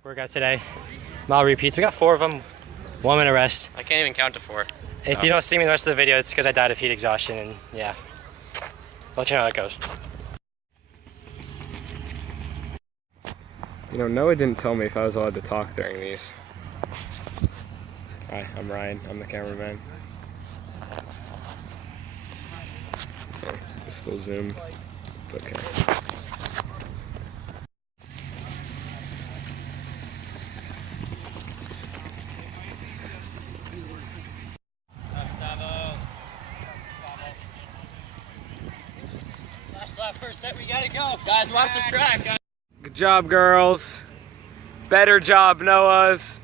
Track workout today. Mile repeats. We got 4 of them. 1 minute rest. I can't even count to 4. So. If you don't see me the rest of the video, it's because I died of heat exhaustion, and yeah. I'll let you know how it goes. You know, Noah didn't tell me if I was allowed to talk during these. Hi, I'm Ryan. I'm the cameraman. Oh, it's still zoomed. It's okay. Last lap, first set, we gotta go. Guys, watch the track, guys. Good job, girls. Better job, Noahs.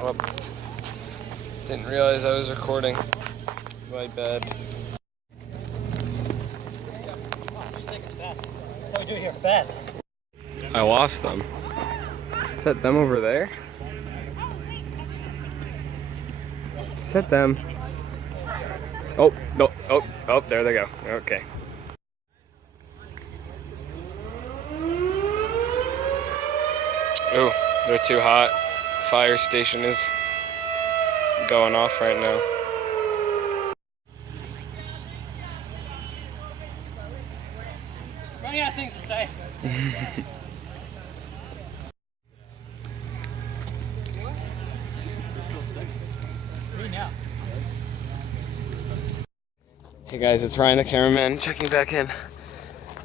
Oh, didn't realize I was recording. My bad. 3 seconds fast. That's how we do it here, fast. I lost them. Is that them over there? Is that them? Oh, no, oh, there they go. Okay. Oh, they're too hot. Fire station is going off right now. Running out of things to say. Hey guys, it's Ryan the cameraman checking back in.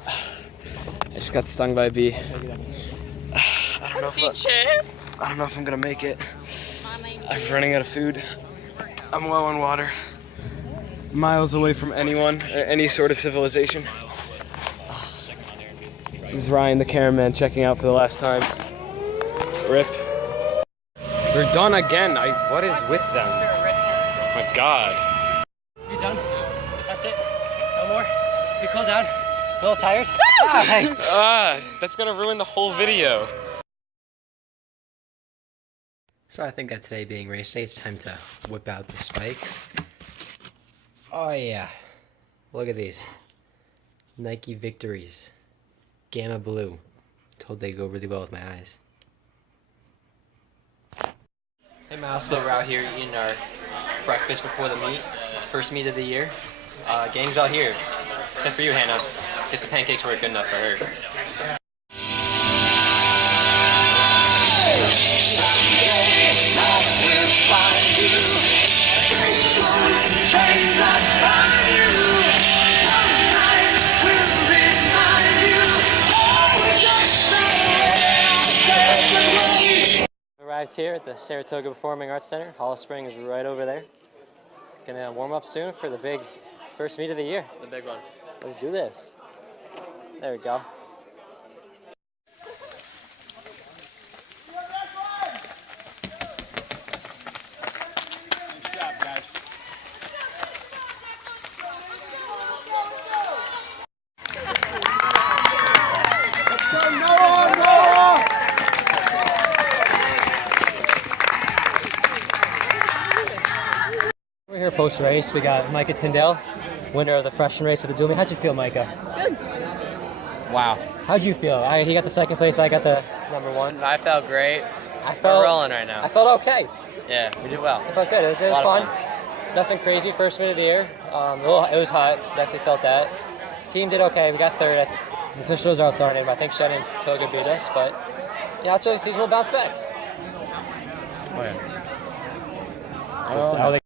I just got stung by a bee. I don't know if I'm gonna make it. I'm running out of food. I'm low on water. Miles away from anyone or any sort of civilization. This is Ryan the cameraman checking out for the last time. Rip. They're done again. What is with them? My God. You done? That's it? No more? You cool down? A little tired? That's gonna ruin the whole video. So I think that today being race day, it's time to whip out the spikes. Oh yeah. Look at these. Nike Victories. Gamma Blue. Told they go really well with my eyes. Hey Miles, so we're out here eating our breakfast before the meet. First meet of the year. Gang's all here. Except for you, Hannah. Guess the pancakes weren't good enough for her. Arrived here at the Saratoga Performing Arts Center. Hollow Springs is right over there. Gonna warm up soon for the big first meet of the year. It's a big one. Let's do this. There we go. Good job, guys. We're here post-race. We got Micah Tyndale, winner of the freshman race of the Dually. How'd you feel, Micah? Good. Wow. How'd you feel? He got the second place, I got the number 1. I felt great. We're rolling right now. I felt okay. Yeah, we did well. I felt good. It was fun. Nothing crazy. First meet of the year. It was hot. Definitely felt that. Team did okay. We got 3rd. The official results aren't in, but I think Shetty and Toga beat us. But yeah, it's season will bounce back. Oh, yeah. How are they